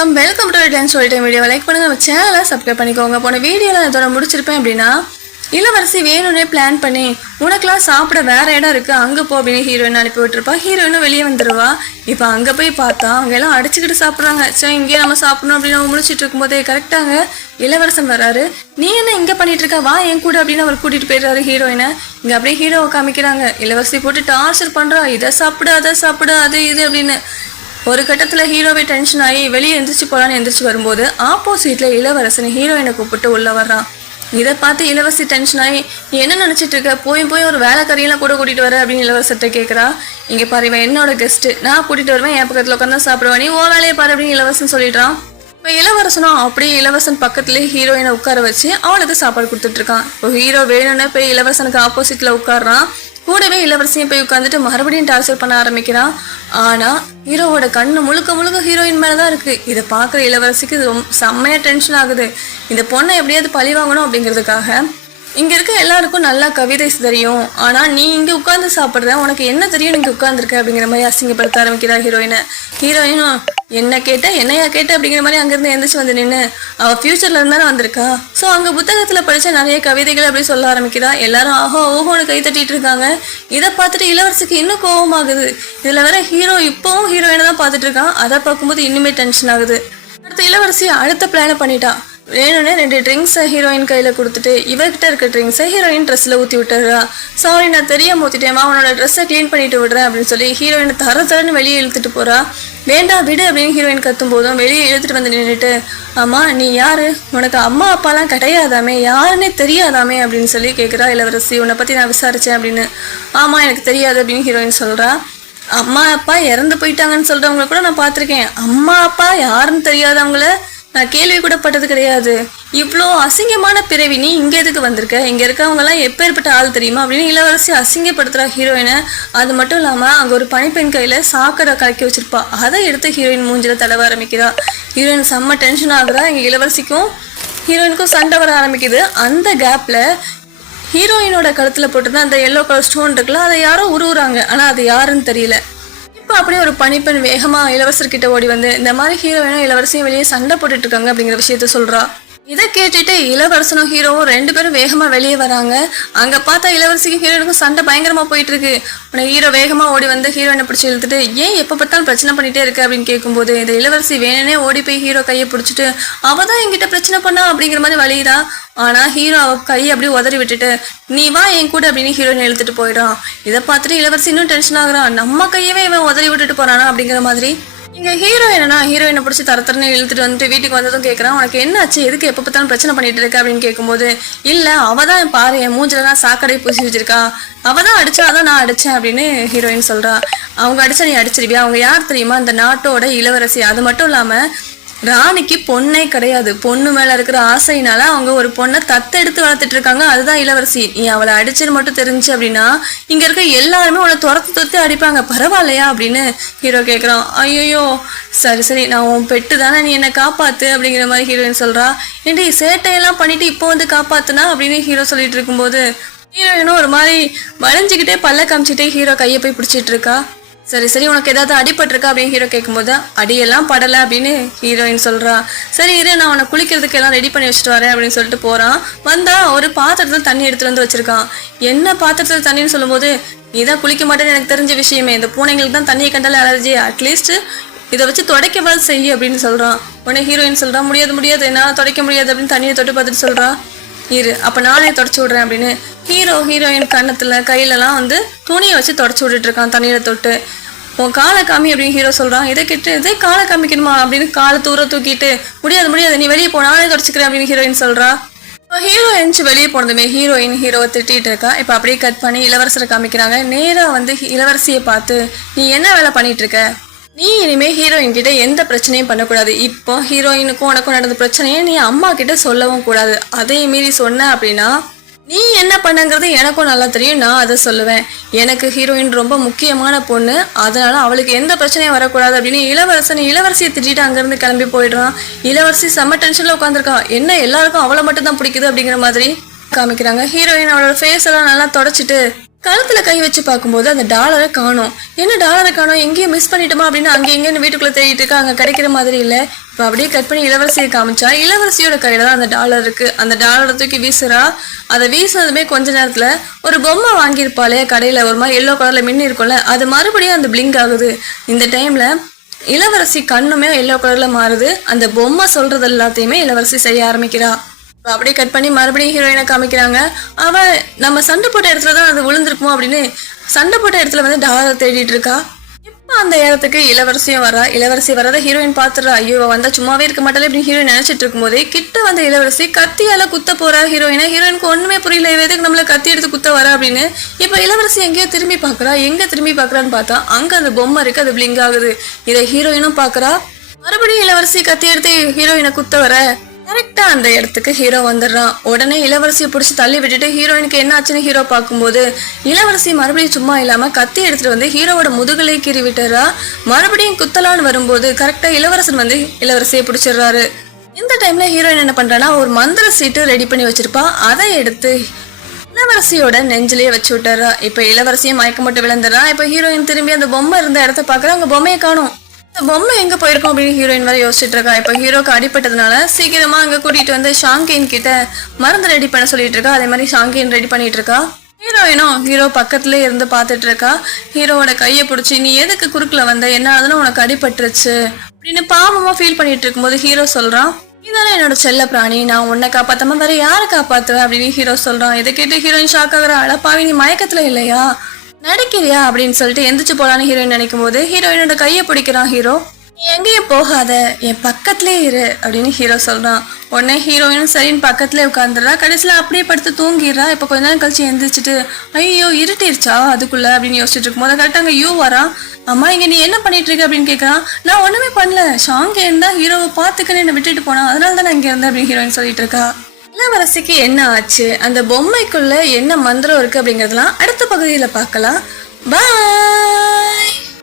வணக்கம். Welcome to dance சொல்லிட்டு time video like பண்ணுங்க நம்ம சேனலை சப்ஸ்கிரைப் பண்ணிக்கோங்க. போன வீடியோவில் நான் இதோட முடிச்சிருப்பேன் அப்படின்னா இளவரசி வேணும்னே பிளான் பண்ணி உனக்கெலாம் சாப்பிட வேற இடம் இருக்குது அங்கே போ அப்படின்னு ஹீரோயின் அனுப்பி விட்டுருப்பா. ஹீரோயினும் வெளியே வந்துடுவா இப்போ அங்கே போய் பார்த்தா அவங்க எல்லாம் அடிச்சுக்கிட்டு சாப்பிட்றாங்க. சரி இங்கேயே நம்ம சாப்பிடணும் அப்படின்னு அவங்க முடிச்சிட்டு இருக்கும்போதே கரெக்டாங்க இளவரசன் வராரு. நீ என்ன இங்கே பண்ணிட்டு இருக்க? வா என் கூட அப்படின்னு அவர் கூட்டிகிட்டு போயிடுறாரு ஹீரோயினை இங்கே அப்படியே ஹீரோவை காமிக்கிறாங்க. இளவரசி போட்டு டார்ச்சர் பண்ணுறா இதை சாப்பிடு அதை சாப்பிடு அது இது அப்படின்னு. ஒரு கட்டத்தில் ஹீரோவே டென்ஷன் ஆகி வெளியே எந்திரிச்சு போகலான்னு எந்திரிச்சு வரும்போது ஆப்போசிட்டில் இளவரசன் ஹீரோயினை கூப்பிட்டு உள்ளே வர்றான். இதை பார்த்து இளவரசி டென்ஷன் ஆகி நீ என்ன நினச்சிட்டு இருக்க? போய் போய் ஒரு வேலைக்காரியெல்லாம் கூட கூட்டிகிட்டு வர? அப்படின்னு இளவரசர்கிட்ட கேட்குறா இங்கே பாரு இவன் என்னோட கெஸ்ட்டு நான் கூட்டிகிட்டு வருவேன் என் பக்கத்தில் உட்காந்து சாப்பிடுவேன் நீ ஓ வேலையை பாரு அப்படின்னு இளவரசன் சொல்லிடுறான். இப்போ இளவரசனும் அப்படியே இளவரசன் பக்கத்துலேயே ஹீரோயினை உட்கார வச்சு அவளுக்கு சாப்பாடு கொடுத்துட்டு இருக்கான். இப்போ ஹீரோ வேணும்னு போய் இளவரசனுக்கு ஆப்போசிட்டில் உட்காடுறான் கூடவே இளவரசியும் போய் உட்காந்துட்டு மறுபடியும் டார்ச்சர் பண்ண ஆரம்பிக்கிறான். ஆனா ஹீரோவோட கண்ணு முழுக்க முழுக்க ஹீரோயின் மேலே தான் இருக்கு. இதை பார்க்குற இளவரசிக்கு இது ரொம்ப செம்மையா டென்ஷன் ஆகுது. இந்த பொண்ணை எப்படியாவது பழி வாங்கணும் அப்படிங்கிறதுக்காக இங்கே இருக்க எல்லாருக்கும் நல்லா கவிதை தெரியும். ஆனால் நீ இங்கே உட்காந்து சாப்பிட்ற உனக்கு என்ன தெரியும் நீங்கள் உட்காந்துருக்க அப்படிங்கிற மாதிரி அசிங்கப்படுத்த ஆரம்பிக்கிறா ஹீரோயினை ஹீரோயினும் என்ன கேட்ட? என்னையா கேட்ட? அப்படிங்கிற மாதிரி அங்கேருந்து எந்திரிச்சு வந்து நின்று அவள் ஃபியூச்சர்ல இருந்தானே வந்திருக்கா? ஸோ அங்கே புத்தகத்தில் படித்த நிறைய கவிதைகள் அப்படி சொல்ல ஆரம்பிக்கிறா. எல்லாரும் ஆஹோ ஓஹோன்னு கை தட்டிட்டு இருக்காங்க. இதை பார்த்துட்டு இளவரசிக்கு இன்னும் கோபமாகுது இதில் வேற ஹீரோ இப்போவும் ஹீரோயினை தான் பார்த்துட்டு இருக்கான். அதை பார்க்கும்போது இன்னுமே டென்ஷன் ஆகுது. அடுத்த இளவரசி அடுத்த பிளானை பண்ணிட்டா. வேணும்னே ரெண்டு ட்ரிங்க்ஸை ஹீரோயின் கையில் கொடுத்துட்டு இவர்கிட்ட இருக்க ட்ரிங்க்ஸை ஹீரோயின் ட்ரெஸ்ஸில் ஊற்றி விட்டுறா சாரி நான் தெரிய ஊற்றிட்டேன் உன்னோட ட்ரெஸ்ஸை க்ளீன் பண்ணிட்டு விடுறேன் அப்படின்னு சொல்லி ஹீரோயினை தர தரன்னு வெளியே இழுத்துட்டு போறா. வேண்டாம் விடு அப்படின்னு ஹீரோயின் கத்தும் போதும் வெளியே இழுத்துட்டு வந்து நின்றுட்டு அம்மா நீ யாரு? உனக்கு அம்மா அப்பாலாம் கிடையாதாமே? யாருன்னே தெரியாதாமே? அப்படின்னு சொல்லி கேட்குறா இளவரசி. உன்னை பற்றி நான் விசாரித்தேன் அப்படின்னு. ஆமாம் எனக்கு தெரியாது அப்படின்னு ஹீரோயின் சொல்கிறா அம்மா அப்பா இறந்து போயிட்டாங்கன்னு சொல்கிறவங்கள கூட நான் பார்த்துருக்கேன். அம்மா அப்பா யாருன்னு தெரியாதவங்கள நான் கேள்வி கூட பட்டது கிடையாது. இவ்வளோ அசிங்கமான பிறவி நீ இங்கே எதுக்கு வந்திருக்க? இங்கே இருக்கவங்கலாம் எப்பேற்பட்ட ஆள் தெரியுமா? அப்படின்னு இளவரசி அசிங்கப்படுத்துகிறா ஹீரோயினை. அது மட்டும் இல்லாமல் அங்கே ஒரு பனிப்பெண் கையில் சாக்கடை கலக்கி வச்சிருப்பா. அதை எடுத்து ஹீரோயின் மூஞ்சில் தடவ ஆரம்பிக்கிறா. ஹீரோயின் செம்ம டென்ஷன் ஆகுறா. எங்கள் இளவரசிக்கும் ஹீரோயினுக்கும் சண்டை வர ஆரம்பிக்குது. அந்த கேப்பில் ஹீரோயினோட கழுத்தில் போட்டிருந்த அந்த எல்லோ கலர் ஸ்டோன் இருக்குல்ல அதை யாரோ உருவுறாங்க. ஆனால் அது யாருன்னு தெரியல. அப்போ அப்படியே ஒரு பனிப்பெண் வேகமா இளவரசர்கிட்ட ஓடி வந்து இந்த மாதிரி ஹீரோயினும் இளவரசியும் வெளியே சண்டை போட்டுட்டு இருக்காங்க அப்படிங்கிற விஷயத்த சொல்றா. இதை கேட்டுட்டு இளவரசனும் ஹீரோவும் ரெண்டு பேரும் வேகமா வெளியே வராங்க. அங்க பார்த்தா இளவரசிக்கும் ஹீரோனுக்கும் சண்டை பயங்கரமா போயிட்டு இருக்கு உடனே ஹீரோ வேகமா ஓடி வந்து ஹீரோயினை பிடிச்சி இழுத்துட்டு ஏன் எப்ப பார்த்தாலும் பிரச்சனை பண்ணிட்டே இருக்கு? அப்படின்னு கேட்கும்போது இந்த இளவரசி வேணுனே ஓடி போய் ஹீரோ கையை பிடிச்சிட்டு அவ தான் என்கிட்ட பிரச்சனை பண்ணா? அப்படிங்கிற மாதிரி வழியிறா. ஆனா ஹீரோ அவ கையை அப்படியே உதறி விட்டுட்டு நீ வா என் கூட அப்படின்னு ஹீரோயின் இழுத்துட்டு போயிடும் இதை பார்த்துட்டு இளவரசி இன்னும் டென்ஷன் ஆகுறான். நம்ம கையவே இவன் உதறி விட்டுட்டு போறானா அப்படிங்கிற மாதிரி இங்கே ஹீரோ என்னன்னா ஹீரோயினை பிடிச்சி தரத்தரன்னு இழுத்துட்டு வந்துட்டு வீட்டுக்கு வந்ததும் கேட்குறான் உனக்கு என்ன ஆச்சு எதுக்கு எப்போ பார்த்தாலும் பிரச்சனை பண்ணிட்டு இருக்க அப்படின்னு கேட்கும்போது இல்லை அவள் தான் பாரு என் மூஞ்சில தான் சாக்கடை பூசி வச்சிருக்கா. அவள் தான் அடிச்சா அதான் நான் அடித்தேன் அப்படின்னு ஹீரோயின் சொல்கிறா அவங்க அடிச்சா நீ அடிச்சிருவியா? அவங்க யார் தெரியுமா? அந்த நாட்டோட இளவரசி. அது மட்டும் இல்லாமல் ராணிக்கு பொண்ணே கிடையாது. பொண்ணு மேல இருக்கிற ஆசையினால அவங்க ஒரு பொண்ணை தத்தெடுத்து வளர்த்துட்டு இருக்காங்க அதுதான் இளவரசி. நீ அவளை அடிச்சது மட்டும் தெரிஞ்சு அப்படின்னா இங்க இருக்க எல்லாருமே அவளை துரத்து துரத்து அடிப்பாங்க. பரவாயில்லையா அப்படின்னு ஹீரோ கேட்குறான் ஐயோ சரி சரி நான் உன் பெட்டு தானே நீ என்னை காப்பாத்து அப்படிங்கிற மாதிரி ஹீரோயின் சொல்றா. ஏண்டி சேட்டையெல்லாம் பண்ணிட்டு இப்போ வந்து காப்பாத்துனா அப்படின்னு ஹீரோ சொல்லிட்டு இருக்கும்போது ஹீரோயினும் ஒரு மாதிரி வளைஞ்சுக்கிட்டே பல்ல காமிச்சிட்டே ஹீரோ கையை போய் பிடிச்சிட்டு இருக்கா சரி சரி உனக்கு ஏதாவது அடிபட்டிருக்கா அப்படின்னு ஹீரோ கேட்கும்போது அடியெல்லாம் படலை அப்படின்னு ஹீரோயின் சொல்றா. சரி இரு நான் உன்னை குளிக்கிறதுக்கு எல்லாம் ரெடி பண்ணி வச்சுட்டு வரேன் அப்படின்னு சொல்லிட்டு போகிறான் வந்தால் ஒரு பாத்திரத்தில் தண்ணி எடுத்துட்டு வந்து வச்சிருக்கான். என்ன பாத்திரத்தில் தண்ணின்னு சொல்லும்போது நீ தான் குளிக்க மாட்டேன்னு எனக்கு தெரிஞ்ச விஷயமே. இந்த பூனைங்களுக்கு தான் தண்ணியை கண்டாலே அலர்ஜி அட்லீஸ்ட் இதை வச்சு துடைக்கவாது செய் அப்படின்னு சொல்கிறான் உடனே ஹீரோயின் சொல்கிறான் முடியாது முடியாது. என்னால் துடைக்க முடியாது அப்படின்னு தண்ணியை தொட்டு பார்த்துட்டு சொல்கிறான் இரு அப்போ நானே தொடச்சி விட்றேன் அப்படின்னு ஹீரோ ஹீரோயின் கன்னத்தில் கையிலலாம் வந்து துணியை வச்சு தொடச்சி விட்டுட்டு இருக்கான் தண்ணியில் தொட்டு. உன் காலை காமி அப்படின்னு ஹீரோ சொல்கிறான் இதை கிட்ட இதே காலை காமிக்கணுமா அப்படின்னு காலை தூர தூக்கிட்டு முடியாது முடியாது நீ வெளியே போ நானே தொடச்சிக்கிறேன் அப்படின்னு ஹீரோயின் சொல்கிறா இப்போ ஹீரோ எந்திச்சு வெளியே போனதுமே ஹீரோயின் ஹீரோவை திட்டிட்டு இருக்கா. இப்போ அப்படியே கட் பண்ணி இளவரசரை காமிக்கிறாங்க. நேராக வந்து இளவரசியை பார்த்து நீ என்ன வேலை பண்ணிட்டு இருக்க? நீ இனிமே ஹீரோயின் கிட்ட எந்த பிரச்சனையும் பண்ணக்கூடாது. இப்போ ஹீரோயினுக்கும் உனக்கும் நடந்த பிரச்சனையை நீ அம்மா கிட்ட சொல்லவும் கூடாது. அதே மீறி சொன்ன அப்படின்னா நீ என்ன பண்ணுங்கிறது எனக்கும் நல்லா தெரியும் நான் அதை சொல்லுவேன். எனக்கு ஹீரோயின் ரொம்ப முக்கியமான பொண்ணு. அதனால அவளுக்கு எந்த பிரச்சனையும் வரக்கூடாது அப்படின்னு இளவரசன் இளவரசியை திட்டிட்டு அங்கேருந்து கிளம்பி போயிடுறான். இளவரசி செம்ம டென்ஷனில் உட்காந்துருக்கான் என்ன எல்லாருக்கும் அவளை மட்டும் தான் பிடிக்குது அப்படிங்கிற மாதிரி காமிக்கிறாங்க. ஹீரோயின் அவளோட ஃபேஸ் எல்லாம் நல்லா தொடச்சிட்டு கழுத்துல கை வச்சு பார்க்கும்போது அந்த டாலரை காணோம். என்ன டாலரை காணும்? எங்கேயும் மிஸ் பண்ணிட்டோமா அப்படின்னு அங்கே எங்கேன்னு வீட்டுக்குள்ளே தேடிட்டு இருக்கா அங்கே கிடைக்கிற மாதிரி இல்லை. இப்போ அப்படியே கட் பண்ணி இளவரசியை காமிச்சா இளவரசியோட கையில் தான் அந்த டாலர் இருக்குது அந்த டாலரை தூக்கி வீசுறா. அதை வீசுனதுமே கொஞ்ச நேரத்தில் ஒரு பொம்மை வாங்கியிருப்பாளே கடையில் ஒரு மாதிரி எல்லோ கலரில் மின்னு இருக்கும்ல அது மறுபடியும் அந்த பிளிங்க் ஆகுது. இந்த டைமில் இளவரசி கண்ணுமே எல்லோ கலரில் மாறுது. அந்த பொம்மை சொல்கிறது எல்லாத்தையுமே இளவரசி செய்ய ஆரம்பிக்கிறா. அப்படியே கட் பண்ணி மறுபடியும் ஹீரோயினை காமிக்கிறாங்க. அவள் நம்ம சண்டை போட்ட இடத்துல தான் அது விழுந்திருக்குமோ அப்படின்னு சண்டை போட்ட இடத்துல வந்து டாலர் தேடிட்டு இருக்கா. அந்த இடத்துக்கு இளவரசியும் வரா இளவரசி வரத ஹீரோயின் பாத்துறா ஐயோ வந்தா சும்மாவே இருக்க மாட்டாளே அப்படின்னு ஹீரோயின் நினைச்சிட்டு இருக்கும்போதே கிட்ட வந்த இளவரசி கத்தியால குத்த போறா ஹீரோயினை ஹீரோயினுக்கு ஒண்ணுமே புரியல எதுக்கு நம்மள கத்தி எடுத்து குத்த வரா அப்படின்னு. இப்போ இளவரசி எங்கேயோ திரும்பி பார்க்கறா. எங்க திரும்பி பார்க்கறான்னு பார்த்தா அங்க அந்த பொம்மை இருக்கு அது பிளிங்க் ஆகுது. இதை ஹீரோயினும் பாக்குறா மறுபடியும் இளவரசி கத்தி எடுத்து ஹீரோயினை குத்த வர. கரெக்டா அந்த இடத்துக்கு ஹீரோ வந்துடுறான். உடனே இளவரசியை பிடிச்சி தள்ளி விட்டுட்டு ஹீரோயினுக்கு என்ன ஆச்சுன்னு ஹீரோ பார்க்கும்போது இளவரசி மறுபடியும் சும்மா இல்லாம கத்தி எடுத்துட்டு வந்து ஹீரோவோட முதுகலை கீறி விட்டுறா மறுபடியும் குத்தலான்னு வரும்போது கரெக்டா இளவரசன் வந்து இளவரசியை பிடிச்சிடுறாரு. இந்த டைம்ல ஹீரோயின் என்ன பண்ணுறான்னா ஒரு மந்திர சீட்டு ரெடி பண்ணி வச்சிருப்பா. அதை எடுத்து இளவரசியோட நெஞ்சிலேயே வச்சு விட்டுறா இப்ப இளவரசியும் மயக்கம் மட்டும் விழுந்துடுறா. இப்ப ஹீரோயின் திரும்பி அந்த பொம்மை இருந்த இடத்த பாக்குறா அங்க பொம்மையை காணும். இந்த பொம்மை எங்க போயிருக்கோம் அப்படின்னு ஹீரோயின் வேற யோசிச்சுட்டு இருக்கா? இப்ப ஹீரோக்கு அடிப்பட்டதுனால சீக்கிரமா அங்க கூட்டிட்டு வந்து ஷாங்கேன் கிட்ட மருந்து ரெடி பண்ண சொல்லிட்டு இருக்கா? அதே மாதிரி ஷாங்கேன் ரெடி பண்ணிட்டு இருக்கா? ஹீரோயினும் ஹீரோ பக்கத்துல இருந்து பார்த்துட்டு இருக்கா? ஹீரோவோட கையை பிடிச்சி நீ எதுக்கு குறுக்குல வந்த? என்ன ஆகுதுன்னு உனக்கு அடிபட்டுருச்சு? அப்படின்னு பாவமா ஃபீல் பண்ணிட்டு இருக்கும்போது ஹீரோ சொல்றான் இதானே என்னோட செல்ல பிராணி. நான் உன்னை காப்பாத்தாம வேற யாரை காப்பாத்துவேன்? அப்படின்னு ஹீரோ சொல்றான் இதை கேட்டு ஹீரோயின் ஷாக் ஆகுற. அழப்பாவி நீ மயக்கத்துல இல்லையா? நடிக்கிறியா அப்படின்னு சொல்லிட்டு எந்திரிச்சு போலான்னு ஹீரோயின் நினைக்கும் போது ஹீரோயினோட கையை பிடிக்கிறான் ஹீரோ. நீ எங்கேயும் போகாத என் பக்கத்துலேயே இரு அப்படின்னு ஹீரோ சொல்றான். உடனே ஹீரோயினும் சரின்னு பக்கத்துலேயே உட்காந்துடுறா கடைசியில் அப்படியே படுத்து தூங்கிடுறா. இப்போ கொஞ்ச நேரம் கழிச்சு எந்திரிச்சிட்டு ஐயோ இருட்டிருச்சா அதுக்குள்ள? அப்படின்னு யோசிச்சுட்டு இருக்கும்போது கரெக்டாக அங்கே யூ வரான் அம்மா இங்கே நீ என்ன பண்ணிட்டு இருக்க? அப்படின்னு கேட்குறான் நான் ஒன்றுமே பண்ணல. ஷாங்கே இருந்தால் ஹீரோவை பார்த்துக்கன்னு என்னை விட்டுட்டு போனான். அதனால தான் நான் இங்கே இருந்தேன் அப்படின்னு ஹீரோயின் சொல்லிட்டு இருக்கா. இளவரசிக்கு என்ன ஆச்சு? அந்த பொம்மைக்குள்ள என்ன மந்திரம் இருக்கு அப்படிங்கறதெல்லாம் அடுத்த பகுதியில பார்க்கலாம். பாய்